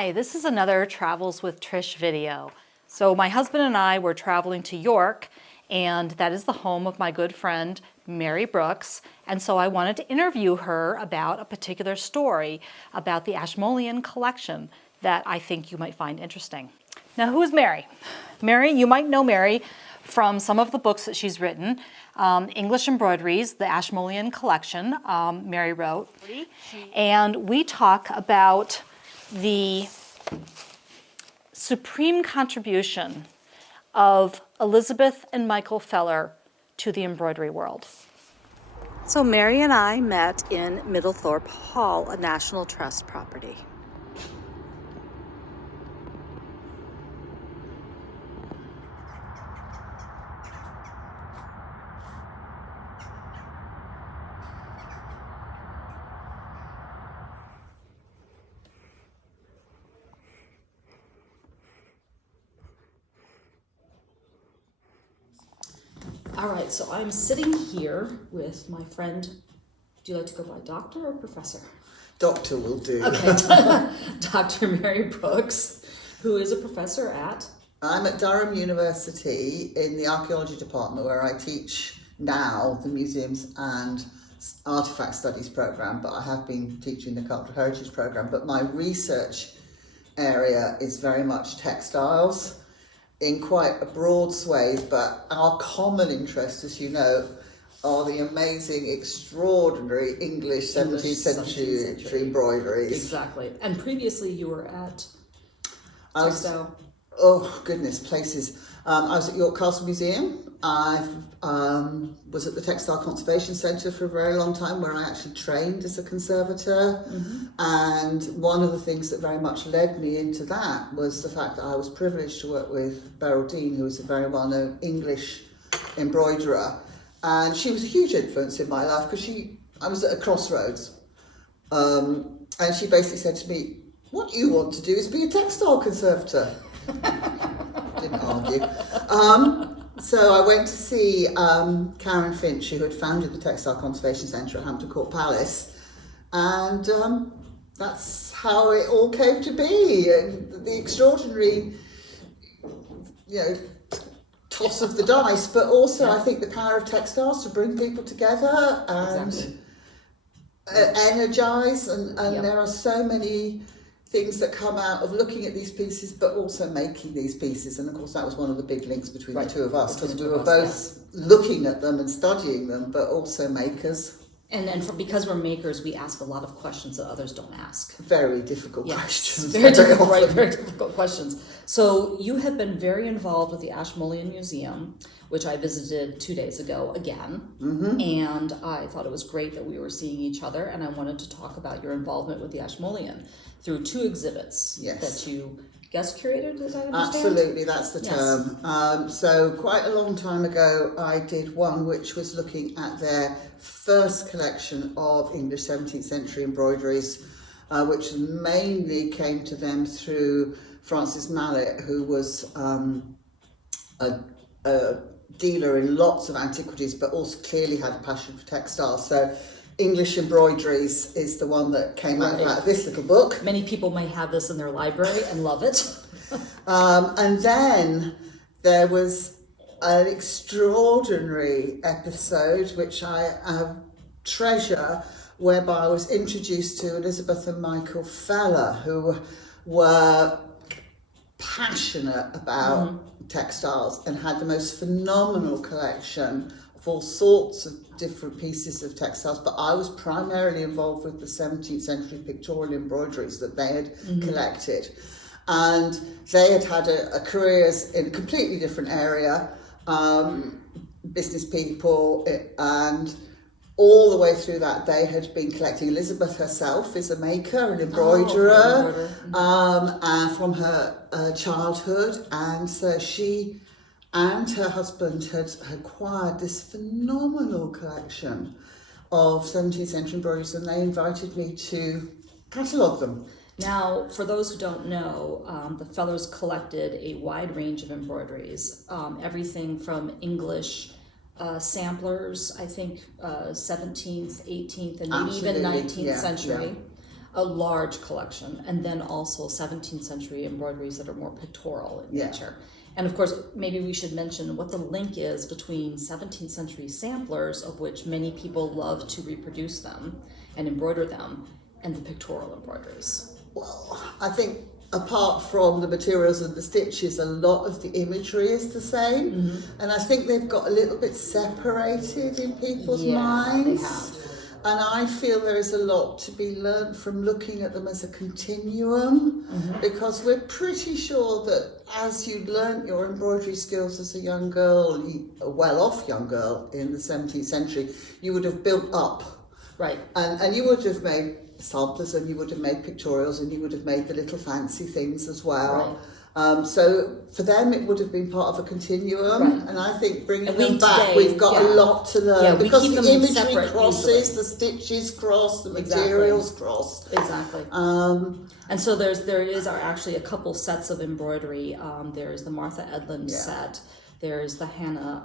Hey, this is another Travels with Trish video. So my husband and I were traveling to York, and that is the home of my good friend Mary Brooks, and so I wanted to interview her about a particular story about the Ashmolean collection that I think you might find interesting. Now, who is Mary? Mary, you might know Mary from some of the books that she's written. English Embroideries, the Ashmolean collection, Mary wrote. And we talk about the supreme contribution of Elizabeth and Michael Feller to the embroidery world. So Mary and I met in Middlethorpe Hall, a National Trust property. All right, so I'm sitting here with my friend. Do you like to go by doctor or professor? Doctor will do. Okay, Dr. Mary Brooks, who is a professor at? I'm at Durham University in the archaeology department, where I teach now the museums and artifact studies program, but I have been teaching the cultural heritage program. But my research area is very much textiles, in quite a broad swathe, but our common interest, as you know, are the amazing, extraordinary English 17th century embroideries. Exactly. And previously you were at textile. Oh goodness, places. I was at York Castle Museum. I was at the Textile Conservation Centre for a very long time, where I actually trained as a conservator. Mm-hmm. And one of the things that very much led me into that was the fact that I was privileged to work with Beryl Dean, who is a very well-known English embroiderer. And she was a huge influence in my life, because I was at a crossroads. And she basically said to me, "What you want to do is be a textile conservator." Didn't argue. So I went to see Karen Finch, who had founded the Textile Conservation Centre at Hampton Court Palace, and that's how it all came to be. And the extraordinary, toss of the dice, but also I think the power of textiles to bring people together and energise, and there are so many things that come out of looking at these pieces, but also making these pieces. And of course, that was one of the big links between the two of us, because we were both looking at them and studying them, but also makers. And because we're makers, we ask a lot of questions that others don't ask. Very difficult questions. Very difficult questions. So you have been very involved with the Ashmolean Museum, which I visited 2 days ago again. Mm-hmm. And I thought it was great that we were seeing each other, and I wanted to talk about your involvement with the Ashmolean through 2 exhibits that you guest curated, as I understand? Absolutely, that's the term. So quite a long time ago, I did one which was looking at their first collection of English 17th century embroideries, which mainly came to them through Francis Mallet, who was a dealer in lots of antiquities, but also clearly had a passion for textiles. So English Embroideries is the one that came out of this little book. Many people may have this in their library and love it. And then there was an extraordinary episode, which I treasure, whereby I was introduced to Elizabeth and Michael Feller, who were passionate about textiles and had the most phenomenal collection of all sorts of different pieces of textiles, but I was primarily involved with the 17th century pictorial embroideries that they had collected. And they had a careers in a completely different area, business people, and all the way through that they had been collecting. Elizabeth herself is a maker, an embroiderer, and from her childhood, and so she and her husband had acquired this phenomenal collection of 17th century embroideries, and they invited me to catalogue them. Now, for those who don't know, the Fellers collected a wide range of embroideries, everything from English samplers, I think 17th, 18th, and maybe even 19th century, a large collection, and then also 17th century embroideries that are more pictorial in nature. And of course, maybe we should mention what the link is between 17th century samplers, of which many people love to reproduce them and embroider them, and the pictorial embroideries. Well, I think apart from the materials and the stitches, a lot of the imagery is the same. And I think they've got a little bit separated in people's minds. They have. And I feel there is a lot to be learned from looking at them as a continuum, because we're pretty sure that as you learnt your embroidery skills as a young girl, a well-off young girl in the 17th century, you would have built up. Right. And you would have made samplers, and you would have made pictorials, and you would have made the little fancy things as well. So for them, it would have been part of a continuum, and I think bringing them back, we've got a lot to learn, because the imagery crosses, the stitches cross, the materials cross. Exactly. And so there is actually a couple sets of embroidery. There's the Martha Edlund set. There's the Hannah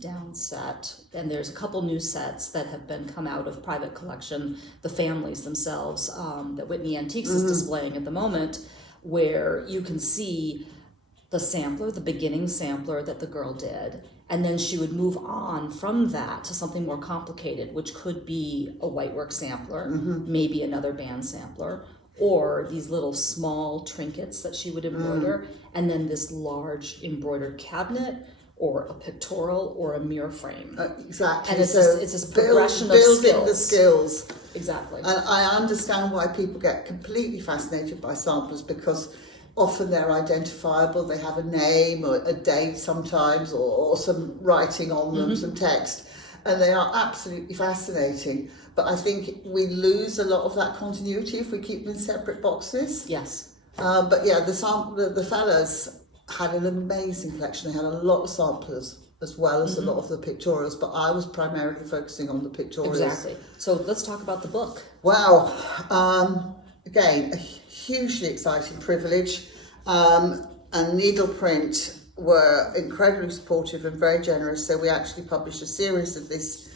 Down set, and there's a couple new sets that have come out of private collection, the families themselves, that Whitney Antiques is displaying at the moment, where you can see the sampler, the beginning sampler that the girl did, and then she would move on from that to something more complicated, which could be a whitework sampler, maybe another band sampler, or these little small trinkets that she would embroider, and then this large embroidered cabinet, or a pictorial, or a mirror frame. Exactly. And it's this progression of building the skills. Exactly. And I understand why people get completely fascinated by samplers, because often they're identifiable. They have a name or a date sometimes, or some writing on them, some text, and they are absolutely fascinating. But I think we lose a lot of that continuity if we keep them in separate boxes. Yes. But yeah, the fellas had an amazing collection. They had a lot of samplers as well as a lot of the pictorials, but I was primarily focusing on the pictorials. Exactly. So let's talk about the book. Wow. Again, a hugely exciting privilege. And Needleprint were incredibly supportive and very generous. So we actually published a series of this.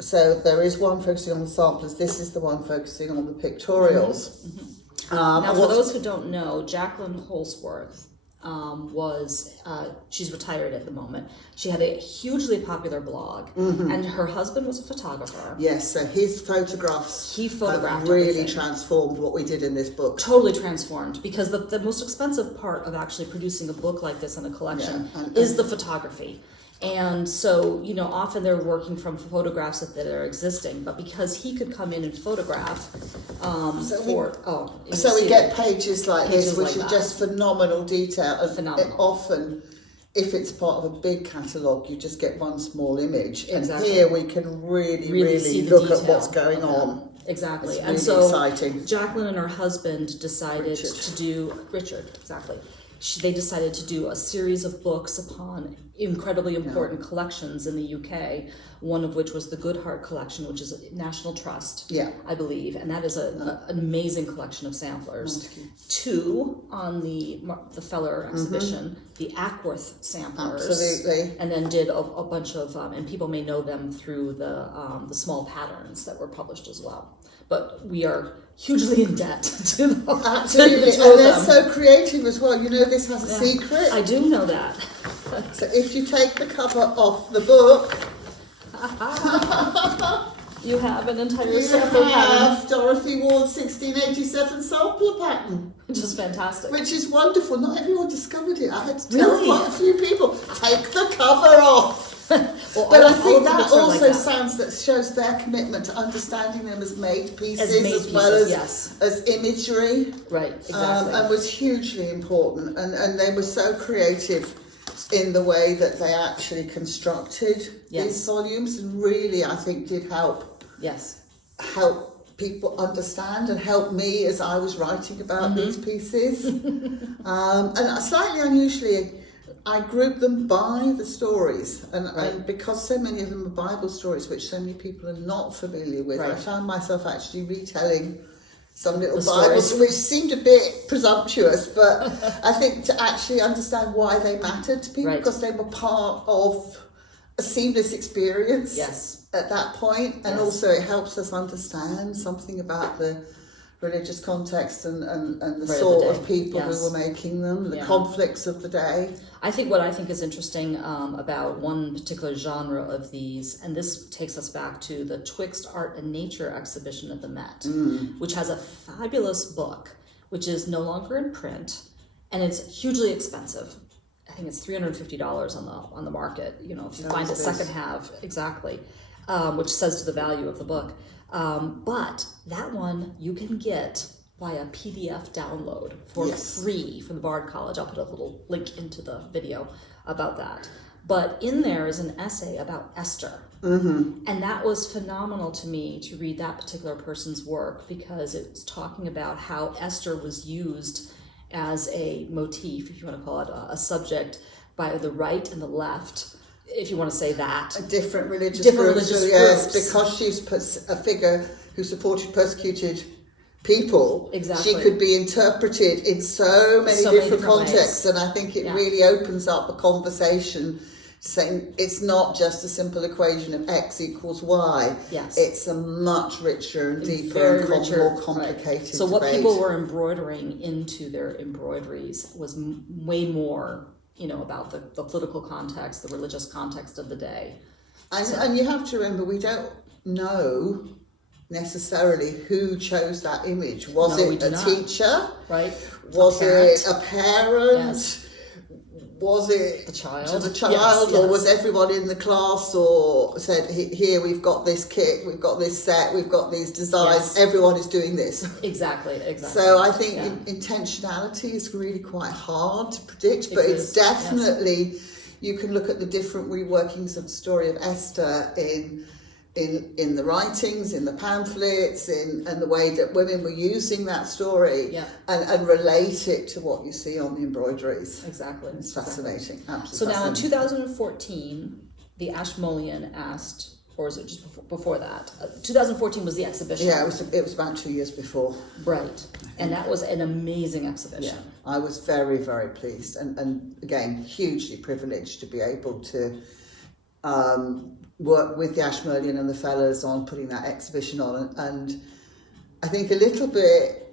So there is one focusing on the samplers. This is the one focusing on the pictorials. Now, for those who don't know, Jacqueline Holsworth she's retired at the moment. She had a hugely popular blog, and her husband was a photographer. Yes, so his photographs have really transformed what we did in this book. Totally transformed, because the most expensive part of actually producing a book like this in a collection is the photography. And so, often they're working from photographs that are existing, but because he could come in and photograph, so we get pages like this, which are just phenomenal detail. Phenomenal. Often, if it's part of a big catalogue, you just get one small image. Exactly. And here we can really see the look detail at what's going on. Exactly. It's and really so exciting. Jacqueline and her husband decided to do, they decided to do a series of books upon incredibly important collections in the UK, one of which was the Goodhart collection, which is a National Trust, I believe, and that is an amazing collection of samplers. Two on the Feller exhibition, the Ackworth samplers. Absolutely. And then did a bunch of, and people may know them through the small patterns that were published as well. But we are hugely in debt to the Absolutely, and they're so creative as well. This has a secret. I do know that. So if you take the cover off the book, you have an entire you sample have pattern. Dorothy Ward's 1687 sampler pattern. Which is fantastic. Which is wonderful. Not everyone discovered it. I had to tell quite a few people, take the cover off. But I think that also shows their commitment to understanding them as made pieces as well as imagery. Right, exactly. And was hugely important. And they were so creative in the way that they actually constructed these volumes, and really, I think, did help people understand and help me as I was writing about these pieces. And slightly unusually, I grouped them by the stories, and because so many of them are Bible stories, which so many people are not familiar with, I found myself actually retelling some little Bibles, which seemed a bit presumptuous, but I think to actually understand why they mattered to people, because they were part of a seamless experience at that point, and also it helps us understand something about the religious context and the Right, sort the of day. people Yes. who were making them, the Yeah. conflicts of the day. I think what I think is interesting about one particular genre of these, and this takes us back to the Twixt Art and Nature exhibition at the Met, which has a fabulous book, which is no longer in print, and it's hugely expensive. I think it's $350 on the market. You know, if you find it secondhand, exactly, which says to the value of the book. But that one you can get via PDF download for free from the Bard College. I'll put a little link into the video about that. But in there is an essay about Esther. And that was phenomenal to me to read that particular person's work, because it was talking about how Esther was used as a motif, if you want to call it a subject, by the right and the left, if you want to say that. Different religious Different groups. religious Yes, groups. because she's a figure who supported persecuted people. Exactly. She could be interpreted in so many different contexts, ways. and I think it really opens up a conversation, saying it's not just a simple equation of X equals Y. Yes. It's a much richer and deeper Very and richer, more complicated So what debate. people were embroidering into their embroideries was way more, you know, about the political context, the religious context of the day. And you have to remember, we don't know necessarily who chose that image. Was No, we it do a not. teacher? Right? Was parent. it a parent? Yes. Was it The child. to the child, or Yes. was everyone in the class, or said, here we've got this kit, we've got this set, we've got these designs, Yes. everyone is doing this. Exactly. So I think Yeah. intentionality is really quite hard to predict, but It it's is, definitely, you can look at the different reworkings of the story of Esther in the writings, in the pamphlets, and the way that women were using that story, Yeah. and relate it to what you see on the embroideries. Exactly. It's fascinating, absolutely. So now in fascinating. 2014, the Ashmolean asked, or is it just before that? 2014 was the exhibition. Yeah, it was about 2 years before. Right. And that was an amazing exhibition. Yeah, I was very, very pleased, and again, hugely privileged to be able to work with the Ashmolean and the fellas on putting that exhibition on, and I think a little bit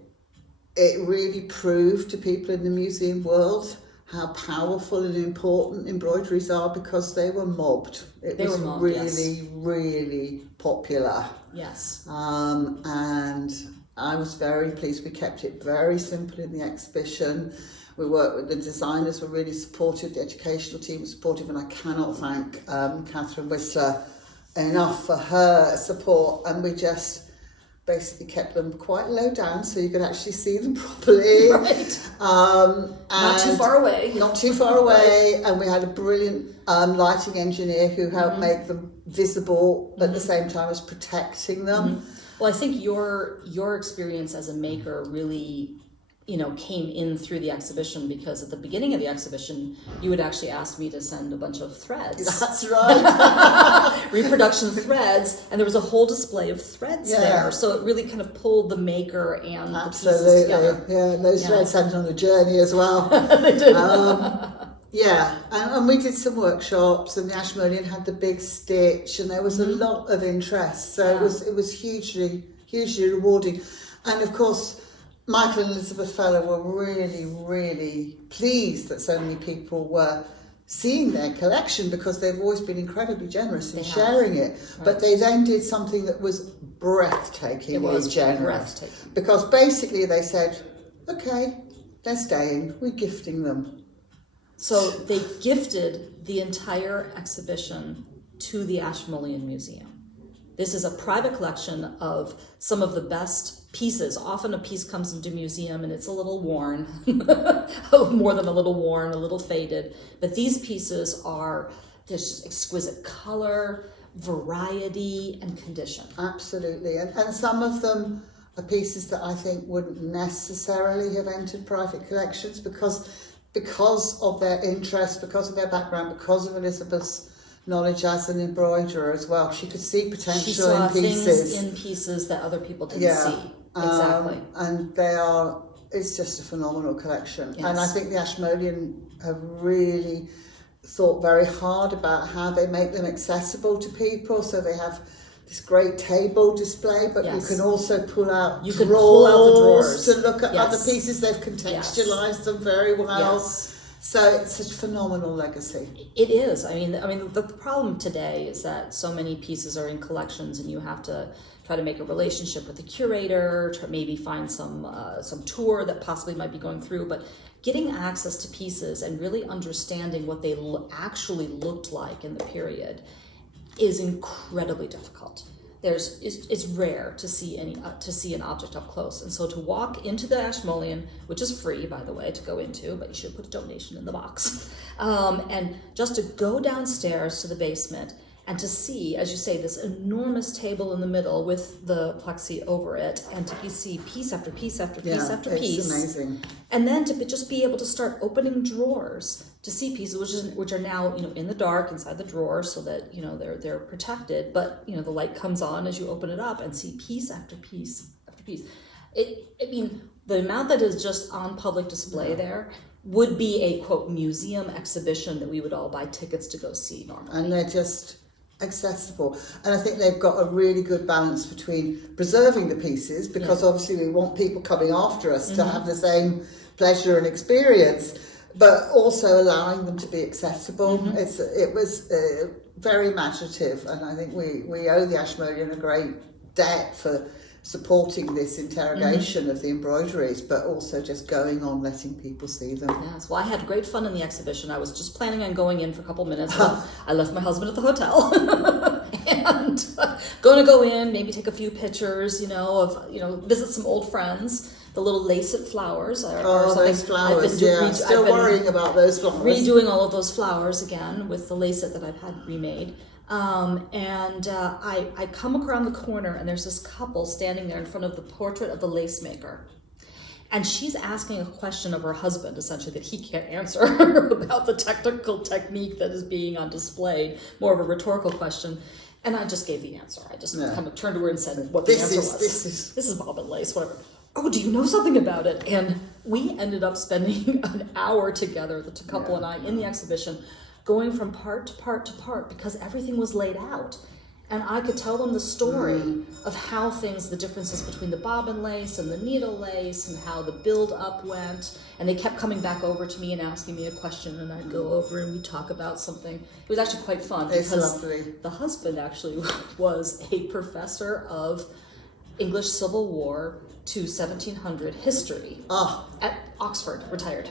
it really proved to people in the museum world how powerful and important embroideries are, because they were mobbed. It was mobbed, really, really popular. Yes. And I was very pleased. We kept it very simple in the exhibition. We worked with the designers, were really supportive, the educational team was supportive, and I cannot thank Catherine Whistler enough for her support, and we just basically kept them quite low down so you could actually see them properly. Right. Not too And far away. Not too far away, and we had a brilliant lighting engineer who helped make them visible at the same time as protecting them. Well, I think your experience as a maker really, you know, came in through the exhibition, because at the beginning of the exhibition, you had actually asked me to send a bunch of threads. That's right. Reproduction threads, and there was a whole display of threads there. So it really kind of pulled the maker and the pieces together. Yeah, and those threads had on a journey as well. They did. Yeah, and we did some workshops, and the Ashmolean had the big stitch, and there was a lot of interest. So it was hugely rewarding, and of course, Michael and Elizabeth Feller were really, really pleased that so many people were seeing their collection, because they've always been incredibly generous in sharing it. Right. But they then did something that was breathtakingly generous. Because basically they said, okay, they're staying, we're gifting them. So they gifted the entire exhibition to the Ashmolean Museum. This is a private collection of some of the best pieces. Often a piece comes into a museum and it's a little worn, more than a little worn, a little faded. But these pieces there's just exquisite color, variety, and condition. Absolutely. And some of them are pieces that I think wouldn't necessarily have entered private collections because of their interest, because of their background, because of Elizabeth's knowledge as an embroiderer as well. She could see potential she saw in pieces. Things in pieces that other people didn't see. Exactly. And it's just a phenomenal collection. Yes. And I think the Ashmolean have really thought very hard about how they make them accessible to people. So they have this great table display, but Yes. you can also pull out You can pull out the drawers to look at Yes. other pieces. They've contextualized them very well. Yes. So it's a phenomenal legacy. It is. I mean, the problem today is that so many pieces are in collections, and you have to try to make a relationship with the curator, maybe find some tour that possibly might be going through. But getting access to pieces and really understanding what they actually looked like in the period is incredibly difficult. It's rare to see an object up close, and so to walk into the Ashmolean, which is free, by the way, to go into, but you should put a donation in the box, and just to go downstairs to the basement and to see, as you say, this enormous table in the middle with the plexi over it, and to see piece after piece after piece after piece. It's amazing. And then to just be able to start opening drawers to see pieces which are now in the dark inside the drawer, so that they're protected. But the light comes on as you open it up and see piece after piece after piece. The amount that is just on public display there would be a quote museum exhibition that we would all buy tickets to go see normally. And they're just accessible, and I think they've got a really good balance between preserving the pieces, because obviously we want people coming after us to have the same pleasure and experience, but also allowing them to be accessible. It was very imaginative, and I think we owe the Ashmolean a great debt for supporting this interrogation of the embroideries, but also just going on letting people see them. Yes, well, I had great fun in the exhibition. I was just planning on going in for a couple minutes. I left my husband at the hotel and going to go in, maybe take a few pictures, visit some old friends. The little lacet flowers are something. Those flowers, still worrying about those flowers. Redoing all of those flowers again with the lacet that I've had remade. I come around the corner, and there's this couple standing there in front of the portrait of the lace maker. And she's asking a question of her husband, essentially, that he can't answer about the technical technique that is being on display, more of a rhetorical question. And I just gave the answer. I just kind of turned to her and said what the answer was. This is bobbin lace, whatever. Oh, do you know something about it? And we ended up spending an hour together, the couple and I, in the exhibition, going from part to part to part, because everything was laid out. And I could tell them the story of how the differences between the bobbin lace and the needle lace, and how the build up went. And they kept coming back over to me and asking me a question, and I'd go over and we'd talk about something. It was actually quite fun, because the husband actually was a professor of English Civil War to 1700 history at Oxford, retired.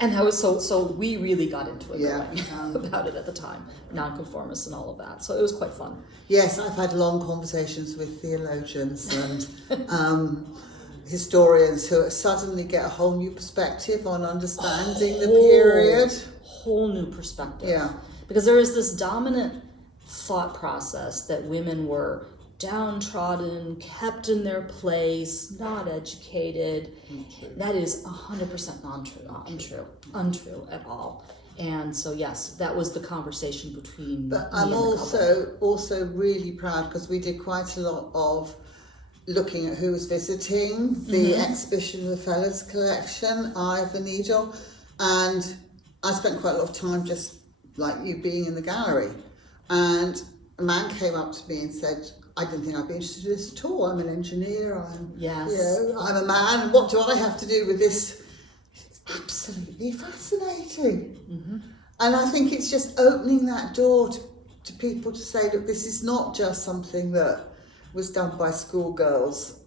And that was so we really got into it about it at the time, nonconformists and all of that. So it was quite fun. Yes, I've had long conversations with theologians and historians who suddenly get a whole new perspective on understanding the period. Whole new perspective. Yeah. Because there is this dominant thought process that women were downtrodden, kept in their place, not educated. That is 100% untrue at all. And so yes, that was the conversation between. But I'm also really proud, because we did quite a lot of looking at who was visiting the exhibition of the Fellows Collection, Eye of the Needle, and I spent quite a lot of time just like you being in the gallery, and a man came up to me and said, I didn't think I'd be interested in this at all. I'm an engineer. I'm a man. What do I have to do with this? It's absolutely fascinating. And I think it's just opening that door to people to say, look, this is not just something that was done by schoolgirls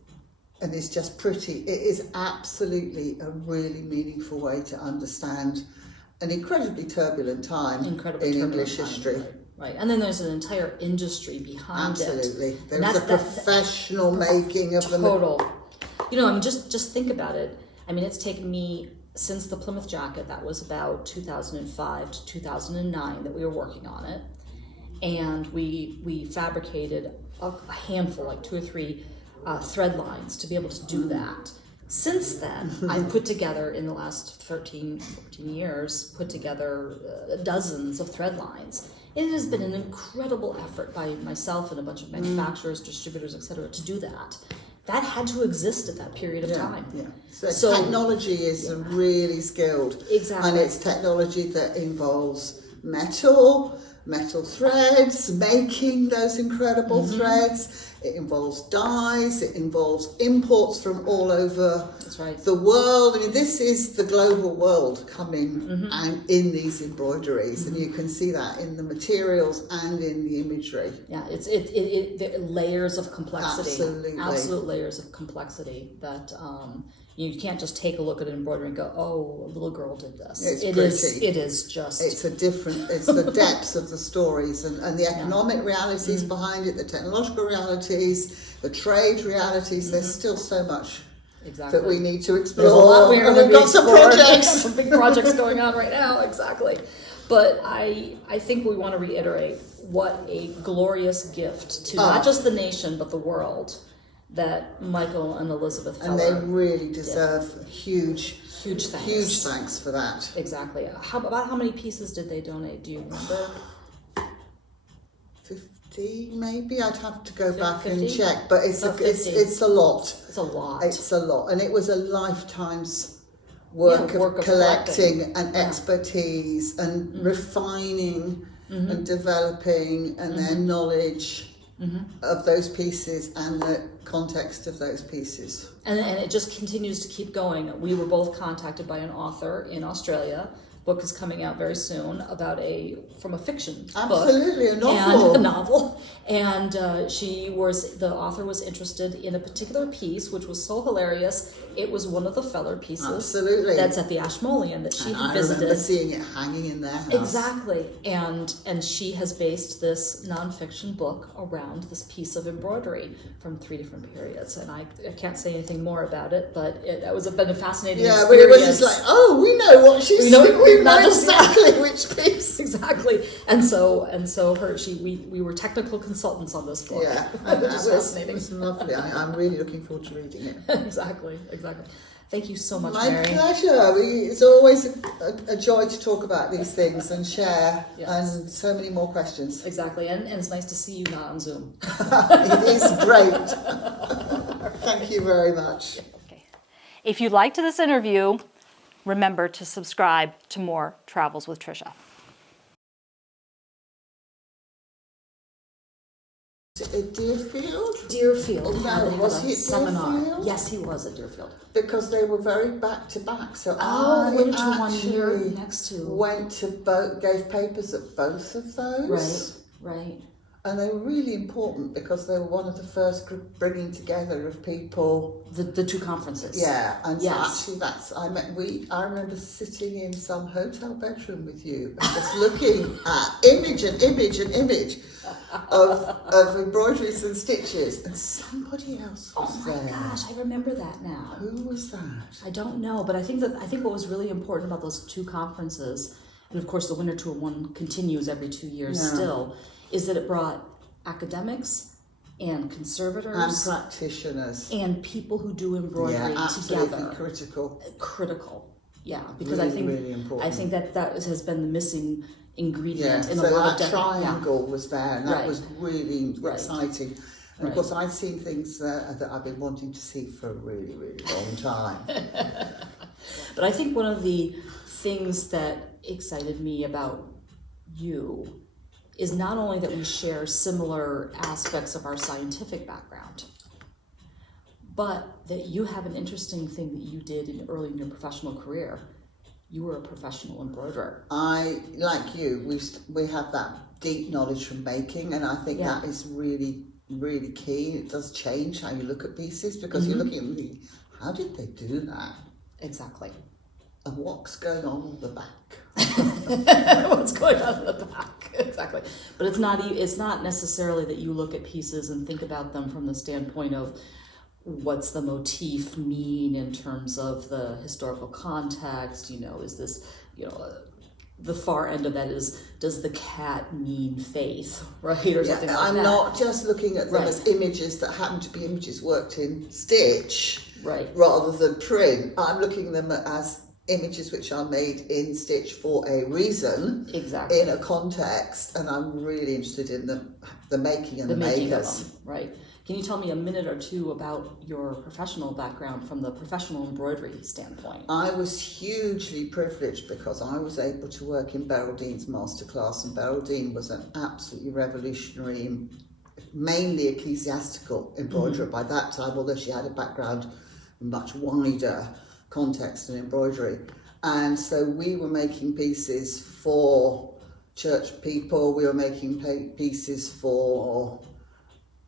and is just pretty. It is absolutely a really meaningful way to understand an incredibly turbulent time in English history. Right, and then there's an entire industry behind it. Absolutely, there's a professional making of them. Total. Just think about it. I mean, it's taken me since the Plymouth jacket. That was about 2005 to 2009 that we were working on it, and we fabricated a handful, like 2 or 3 thread lines to be able to do that. Since then, I've put together, in the last 13, 14 years, dozens of thread lines. It has been an incredible effort by myself and a bunch of manufacturers, distributors, etc., to do that. That had to exist at that period of time. Yeah. So technology is really skilled. Exactly. And it's technology that involves metal, metal threads, making those incredible threads. It involves dyes, it involves imports from all over the world. I mean, this is the global world coming and in these embroideries, and you can see that in the materials and in the imagery. Yeah, the layers of complexity. Absolutely. Absolute layers of complexity that you can't just take a look at an embroidery and go, oh, a little girl did this. It's It pretty. is just... It's the depths of the stories and the economic realities behind it, the technological realities, the trade realities. There's still so much that we need to explore. There's a lot and we've got some projects. Some big projects going on right now, exactly. But I think we want to reiterate what a glorious gift to not just the nation, but the world, that Michael and Elizabeth Feller And they really deserve huge thanks. Huge thanks for that. Exactly. About how many pieces did they donate? Do you remember? 50 maybe. I'd have to go back 50? and check, but it's a lot. It's a lot. It's a lot, and it was a lifetime's work of collecting and expertise and refining and developing and their knowledge of those pieces and the context of those pieces. And it just continues to keep going. We were both contacted by an author in Australia. Book is coming out very soon about from a fiction Absolutely, book. a novel. And a novel. And the author was interested in a particular piece, which was so hilarious. It was one of the Feller pieces. Absolutely. That's at the Ashmolean that she had visited. I remember seeing it hanging in their house. Exactly. And she has based this nonfiction book around this piece of embroidery from 3 different periods. And I can't say anything more about it, but that was been a fascinating experience. But it was just like, oh, we know what she's doing. We know exactly which piece. Exactly. And so we were technical consultants on this book. Yeah, which is fascinating. It was lovely. I'm really looking forward to reading it. Exactly. Thank you so much, My Mary. pleasure. It's always a joy to talk about these things and share, and so many more questions. Exactly, and it's nice to see you not on Zoom. It is great. Thank you very much. Okay. If you liked this interview, remember to subscribe to more Travels with Tricia. Deerfield. Was he at seminar. Deerfield? Yes, he was at Deerfield. Because they were very back to back. So I I went to one year actually next to. went to gave papers at both of those. Right. And they were really important because they were one of the first bringing together of people. The two conferences. Yeah, and Yes. so actually I remember sitting in some hotel bedroom with you and just looking at image of embroideries and stitches, and somebody else was there. Oh my gosh, I remember that now. Who was that? I don't know, but I think what was really important about those two conferences, and of course the Winter Tour one continues every 2 years still, is that it brought academics and conservators And practitioners. and people who do embroidery absolutely together. critical. Yeah, because Really, really important. I think that has been the missing ingredient in so a lot that of triangle was there, and that Right. was really Right. exciting. And Right. of course, I'd seen things that I've been wanting to see for a really, really long time. But I think one of the things that excited me about you is not only that we share similar aspects of our scientific background, but that you have an interesting thing that you did early in your professional career. You were a professional embroiderer. Like you, we have that deep knowledge from making, and I think that is really, really key. It does change how you look at pieces, because you're looking at them thinking, how did they do that? Exactly. And what's going on at the back? What's going on in the back? Exactly. But it's not necessarily that you look at pieces and think about them from the standpoint of what's the motif mean in terms of the historical context. Is this, the far end of that is, does the cat mean faith, right? Or something like I'm that. not just looking at them as images that happen to be images worked in stitch, right, rather than print. I'm looking at them as images which are made in stitch for a reason, exactly, in a context, and I'm really interested in the making and the making makers. of them, right? Can you tell me a minute or two about your professional background from the professional embroidery standpoint? I was hugely privileged because I was able to work in Beryl Dean's masterclass, and Beryl Dean was an absolutely revolutionary, mainly ecclesiastical embroiderer by that time, although she had a background in much wider context and embroidery. And so we were making pieces for church people, we were making pieces for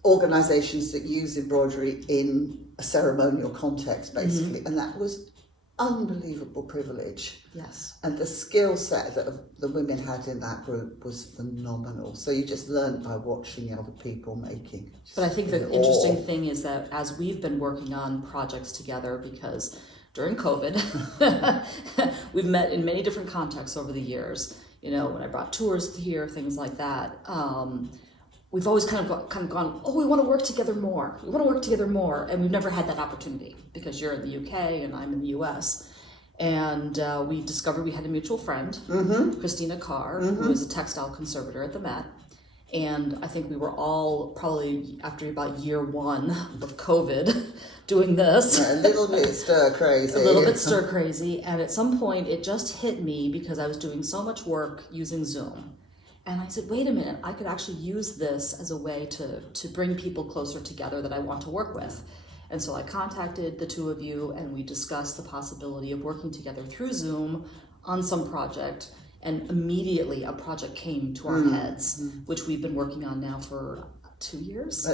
organisations that use embroidery in a ceremonial context, basically, and that was unbelievable privilege. Yes. And the skill set that the women had in that group was phenomenal. So you just learned by watching other people making. But I think the interesting thing is that as we've been working on projects together, because during COVID, we've met in many different contexts over the years. You know, when I brought tours here, things like that. We've always kind of gone, oh, we want to work together more. We want to work together more. And we've never had that opportunity because you're in the UK and I'm in the US. And we discovered we had a mutual friend, Christina Carr, who is a textile conservator at the Met. And I think we were all probably after about year one of COVID doing this. Yeah, a little bit stir crazy. A little bit stir crazy. And at some point it just hit me because I was doing so much work using Zoom. And I said, wait a minute, I could actually use this as a way to bring people closer together that I want to work with. And so I contacted the two of you and we discussed the possibility of working together through Zoom on some project. And immediately a project came to our heads, which we've been working on now for 2 years.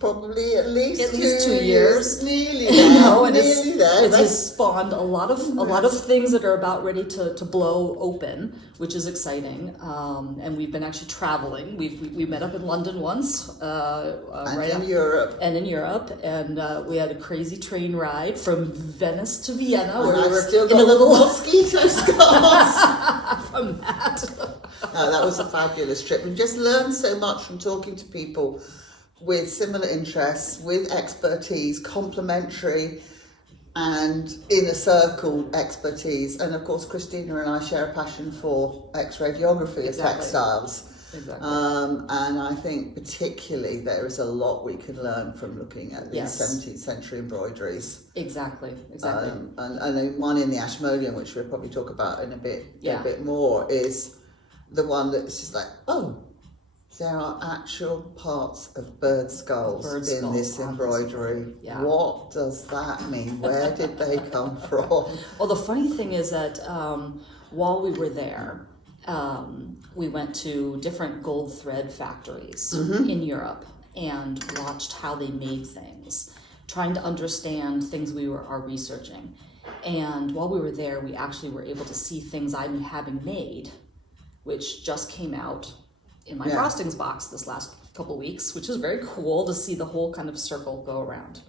Probably at least 2 years. Nearly there. And nearly there. It has spawned a lot of things that are about ready to blow open, which is exciting. And we've been actually traveling. We met up in London once, Europe. And in Europe, and we had a crazy train ride from Venice to Vienna, where And we were still in got a little mosquito scars from that. That was a fabulous trip. We just learned so much from talking to people with similar interests, with expertise, complementary and inner circle expertise. And of course, Christina and I share a passion for ex-radiography of textiles. Exactly. And I think particularly there is a lot we can learn from looking at these 17th century embroideries. Exactly. And then one in the Ashmolean, which we'll probably talk about in a bit more, is the one that's just like, oh, there are actual parts of bird skulls in this embroidery. Yeah. What does that mean? Where did they come from? Well, the funny thing is that while we were there, we went to different gold thread factories in Europe and watched how they made things, trying to understand things we are researching. And while we were there, we actually were able to see things I'm having made, which just came out in my frostings box this last couple weeks, which is very cool to see the whole kind of circle go around.